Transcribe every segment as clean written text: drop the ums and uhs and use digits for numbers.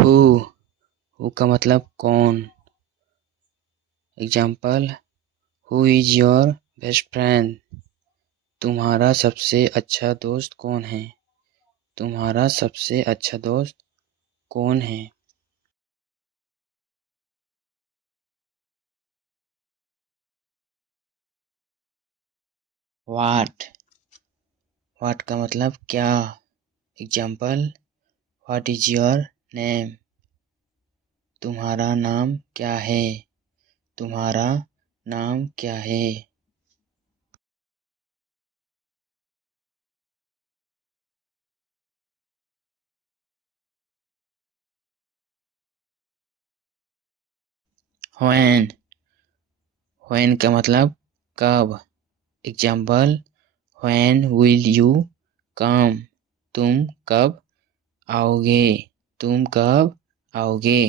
Who who का मतलब कौन। Example, who is your best friend. तुम्हारा सबसे अच्छा दोस्त कौन है। तुम्हारा सबसे अच्छा दोस्त कौन है। वाट वाट का मतलब क्या। Example, what is your name. तुम्हारा नाम क्या है। तुम्हारा नाम क्या है। व्हेन व्हेन का मतलब कब। Example, when will you come. तुम कब आओगे। तुम कब आओगे।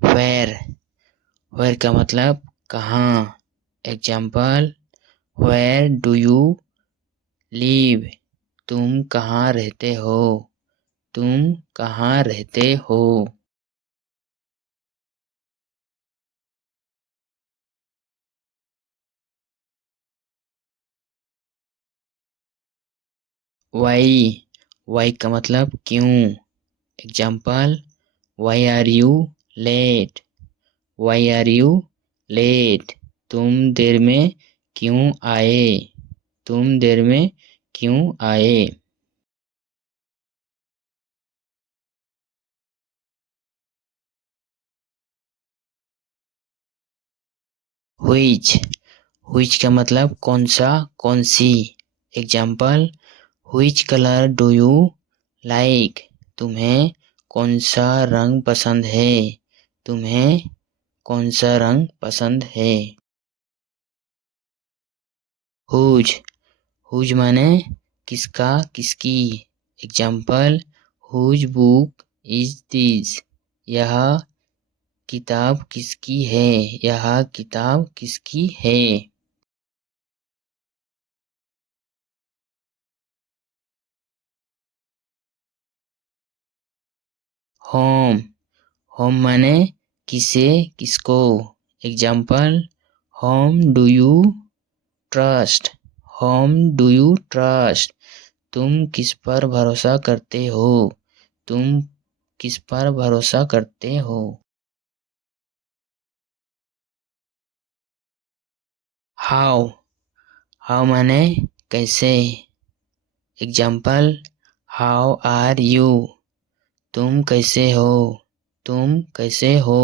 वेयर वेयर का मतलब कहाँ। Example, where do you live. तुम कहाँ रहते हो। तुम कहाँ रहते हो। वाई वाई का मतलब क्यों। Example, why are you late. Why are you late. तुम देर में क्यों आए। तुम देर में क्यों आए। व्हिच का मतलब कौन सा कौन सी। Example, which colour do you like. तुम्हें कौन सा रंग पसंद है। तुम्हें कौन सा रंग पसंद है। हुज हुज माने किसका किसकी। Example, whose book is this. यह किताब किसकी है। यह किताब किसकी है। होम होम माने किसे किसको। Example, home do you trust. Home do you trust. तुम किस पर भरोसा करते हो। तुम किस पर भरोसा करते हो। हाउ हाउ माने कैसे। Example, how are you. तुम कैसे हो। तुम कैसे हो।